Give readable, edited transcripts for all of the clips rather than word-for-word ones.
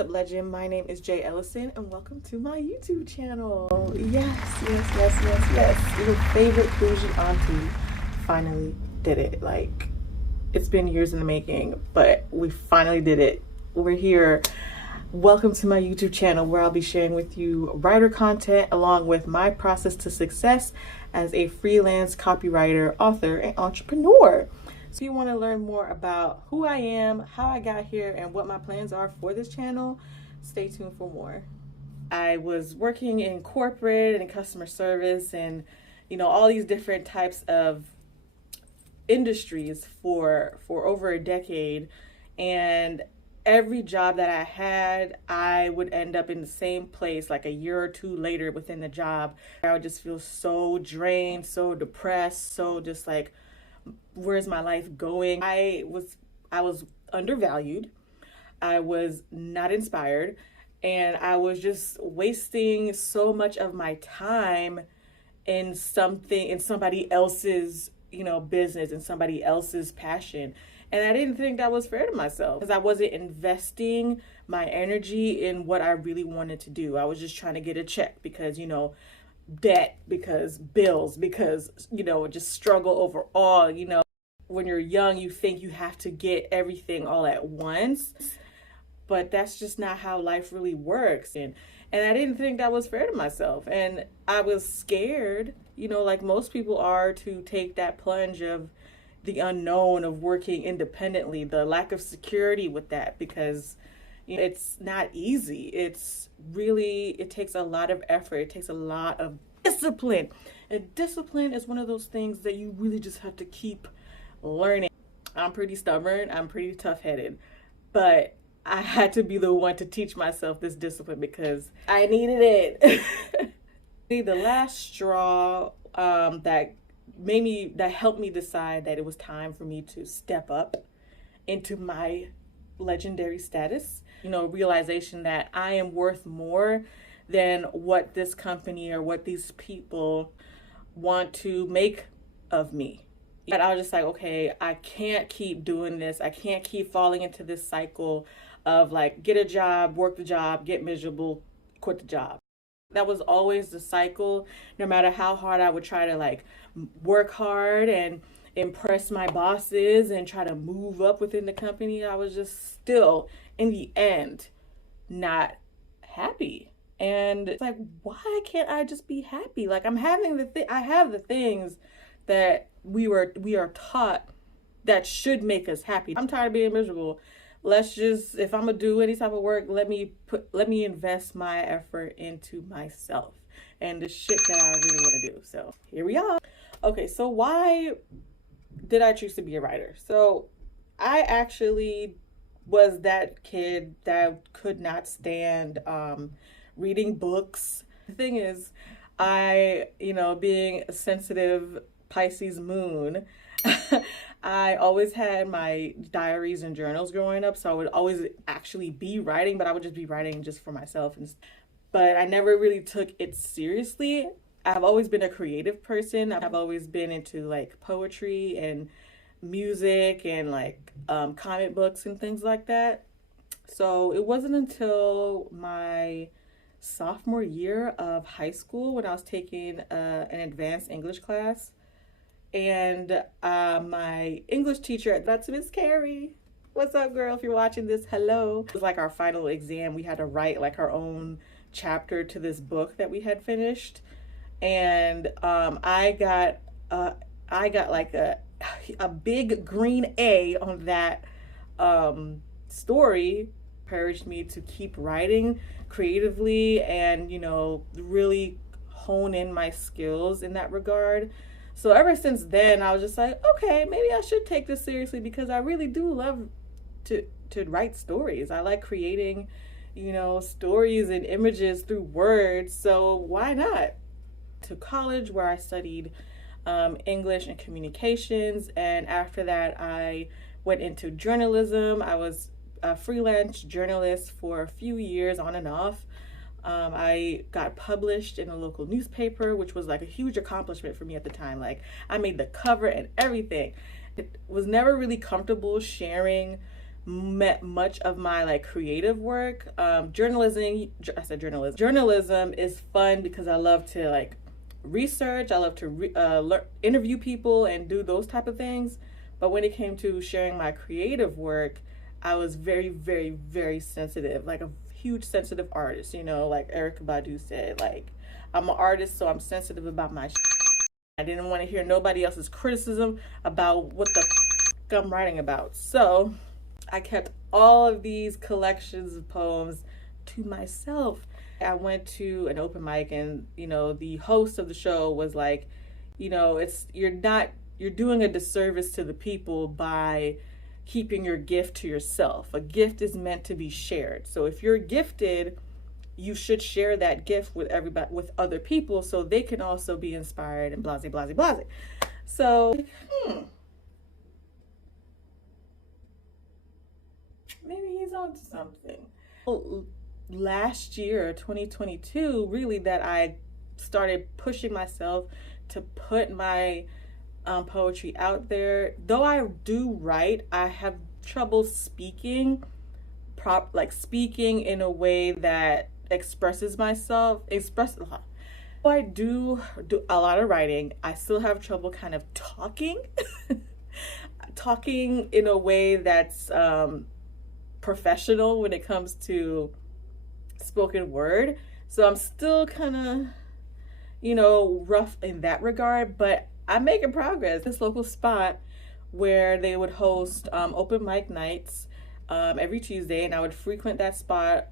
up, legend? My name is Ellison, and welcome to my YouTube channel. Yes. Your favorite bougie auntie finally did it. Like, it's been years in the making, but we finally did it. We're here. Welcome to my YouTube channel, where I'll be sharing with you writer content along with my process to success as a freelance copywriter, author, and entrepreneur. So if you want to learn more about who I am, how I got here, and what my plans are for this channel, stay tuned for more. I was working in corporate and in customer service and, all these different types of industries for over a decade. And every job that I had, I would end up in the same place like a year or two later within the job. I would just feel so drained, so depressed, so just like, where's my life going? I was undervalued. I was not inspired, and I was just wasting so much of my time in somebody else's, business and somebody else's passion. And I didn't think that was fair to myself, because I wasn't investing my energy in what I really wanted to do. I was just trying to get a check because, debt, because bills, because, just struggle overall. When you're young, you think you have to get everything all at once, but that's just not how life really works. And I didn't think that was fair to myself. And I was scared, like most people are, to take that plunge of the unknown of working independently, the lack of security with that, because it's not easy. It takes a lot of effort. It takes a lot of discipline. And discipline is one of those things that you really just have to keep learning. I'm pretty stubborn. I'm pretty tough-headed, but I had to be the one to teach myself this discipline because I needed it. The last straw that helped me decide that it was time for me to step up into my legendary status, realization that I am worth more than what this company or what these people want to make of me. But I was just like, okay, I can't keep doing this. I can't keep falling into this cycle of like, get a job, work the job, get miserable, quit the job. That was always the cycle. No matter how hard I would try to like work hard and impress my bosses and try to move up within the company, I was just still, in the end, not happy. And it's like, why can't I just be happy? Like, I have the things that we are taught that should make us happy. I'm tired of being miserable. If I'm gonna do any type of work, let me invest my effort into myself and the shit that I really want to do. So here we are. Okay, so why did I choose to be a writer? So I actually was that kid that could not stand reading books. The thing is, being a sensitive Pisces moon, I always had my diaries and journals growing up, so I would always actually be writing, but I would just be writing just for myself. But I never really took it seriously. I've always been a creative person. I've always been into like poetry and music and like comic books and things like that. So it wasn't until my sophomore year of high school when I was taking an advanced English class. And my English teacher, that's Miss Carrie. What's up, girl? If you're watching this, hello. It was like our final exam. We had to write like our own chapter to this book that we had finished. And I got like a big green A on that story. Encouraged me to keep writing creatively and, really hone in my skills in that regard. So ever since then, I was just like, okay, maybe I should take this seriously because I really do love to write stories. I like creating, stories and images through words. So why not? To college, where I studied English and communications. And after that, I went into journalism. I was a freelance journalist for a few years on and off. I got published in a local newspaper, which was like a huge accomplishment for me at the time. Like, I made the cover and everything. It was never really comfortable sharing much of my like creative work. Journalism is fun because I love to like research. I love to interview people and do those type of things. But when it came to sharing my creative work, I was very, very, very sensitive, like a huge sensitive artist, you know, like Erykah Badu said, like, I'm an artist, so I'm sensitive about my I didn't want to hear nobody else's criticism about what the I'm writing about. So I kept all of these collections of poems to myself. I went to an open mic, and you know, the host of the show was like, you know, you're doing a disservice to the people by keeping your gift to yourself. A gift is meant to be shared. So if you're gifted, you should share that gift with everybody, with other people, so they can also be inspired and blase, blase, blase. So, maybe he's onto something. Last year, 2022, really, that I started pushing myself to put my poetry out there. Though I do write, I have trouble speaking speaking in a way that expresses myself. I do a lot of writing. I still have trouble kind of talking talking in a way that's professional when it comes to spoken word. So I'm still kind of, you know, rough in that regard, but I'm making progress. This local spot where they would host open mic nights every Tuesday, and I would frequent that spot.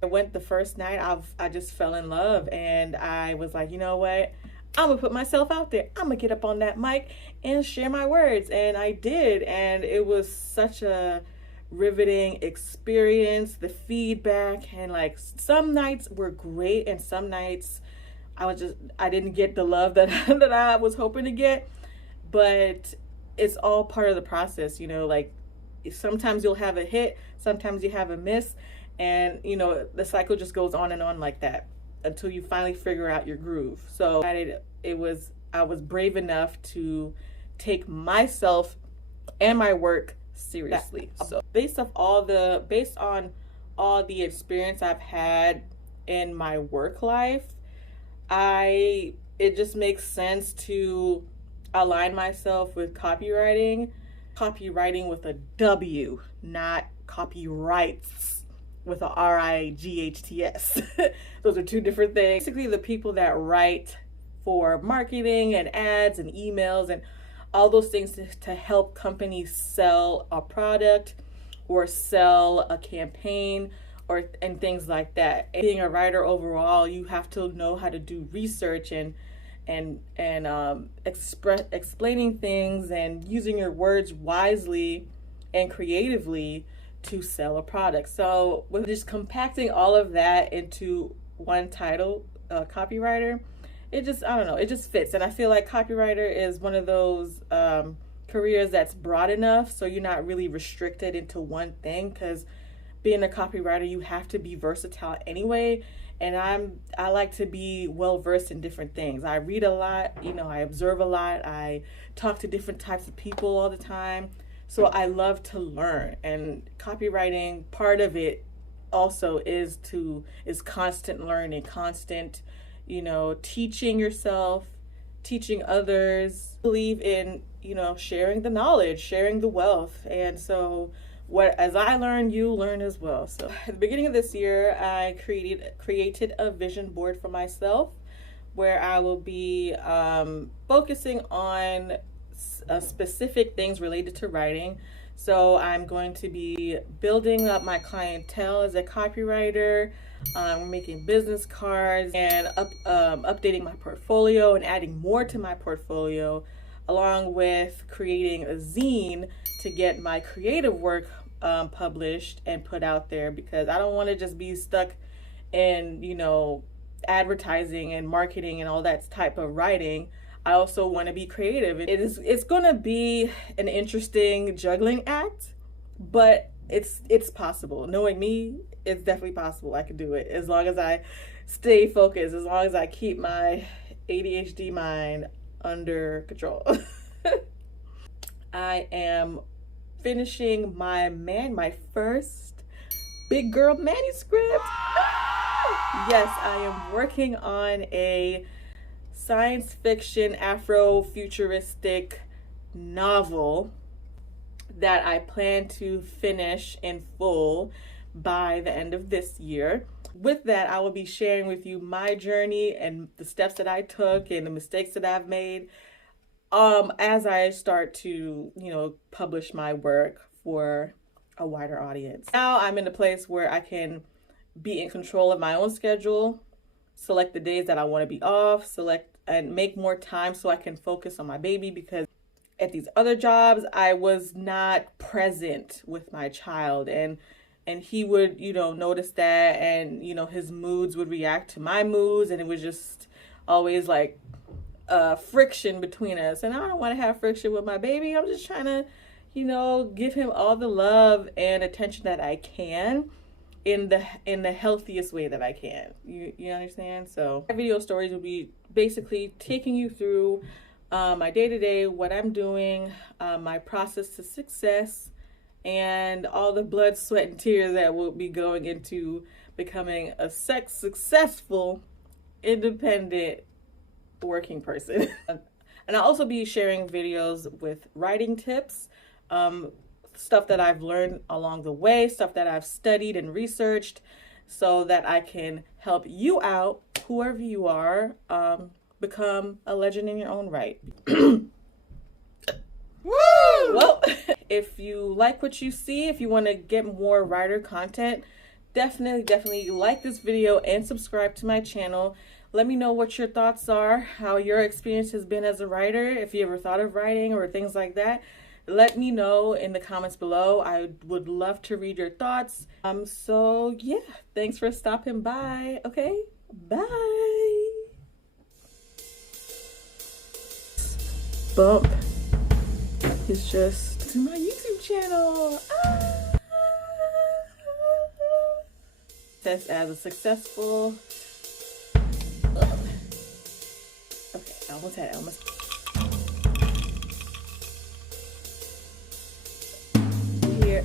I went the first night, I just fell in love, and I was like, you know what? I'm gonna put myself out there. I'm gonna get up on that mic and share my words. And I did, and it was such a riveting experience. The feedback, and like some nights were great, and some nights I didn't get the love that that I was hoping to get. But it's all part of the process, you know, like sometimes you'll have a hit, sometimes you have a miss, and you know, the cycle just goes on and on like that until you finally figure out your groove. So I was brave enough to take myself and my work seriously. So based on all the experience I've had in my work life, it just makes sense to align myself with copywriting with a W, not copyrights with a RIGHTS. Those are two different things. Basically, the people that write for marketing and ads and emails and all those things to help companies sell a product or sell a campaign and things like that. And being a writer overall, you have to know how to do research and explaining things and using your words wisely and creatively to sell a product. So with just compacting all of that into one title, copywriter, it just, I don't know, it just fits. And I feel like copywriter is one of those careers that's broad enough so you're not really restricted into one thing, because being a copywriter, you have to be versatile anyway. And I like to be well versed in different things. I read a lot, you know, I observe a lot, I talk to different types of people all the time. So I love to learn, and copywriting, part of it also is constant learning, constant, you know, teaching yourself, teaching others. I believe in, you know, sharing the knowledge, sharing the wealth. And so as I learn, you learn as well. So at the beginning of this year, I created a vision board for myself where I will be focusing on specific things related to writing. So I'm going to be building up my clientele as a copywriter, making business cards, and updating my portfolio and adding more to my portfolio, along with creating a zine to get my creative work published and put out there, because I don't want to just be stuck in, you know, advertising and marketing and all that type of writing. I also want to be creative. It's going to be an interesting juggling act, but it's possible. Knowing me, it's definitely possible. I can do it as long as I stay focused, as long as I keep my ADHD mind under control. I am finishing my first big girl manuscript. Yes, I am working on a science fiction Afrofuturistic novel that I plan to finish in full by the end of this year. With that, I will be sharing with you my journey and the steps that I took and the mistakes that I've made as I start to, publish my work for a wider audience. Now I'm in a place where I can be in control of my own schedule, select the days that I want to be off, select and make more time so I can focus on my baby, because at these other jobs I was not present with my child, and he would, notice that, and his moods would react to my moods, and it was just always like friction between us. And I don't want to have friction with my baby. I'm just trying to, give him all the love and attention that I can in the healthiest way that I can. You understand? So my video stories will be basically taking you through my day-to-day, what I'm doing, my process to success, and all the blood, sweat, and tears that will be going into becoming a successful, independent working person. And I'll also be sharing videos with writing tips, stuff that I've learned along the way, stuff that I've studied and researched, so that I can help you out, whoever you are, become a legend in your own right. Woo! Well, if you like what you see, if you want to get more writer content, definitely like this video and subscribe to my channel. Let me know what your thoughts are, how your experience has been as a writer, if you ever thought of writing or things like that. Let me know in the comments below. I would love to read your thoughts. So yeah, thanks for stopping by. Okay, bye. Bump is just to my YouTube channel. That's as a successful. Okay, I almost had it. Here.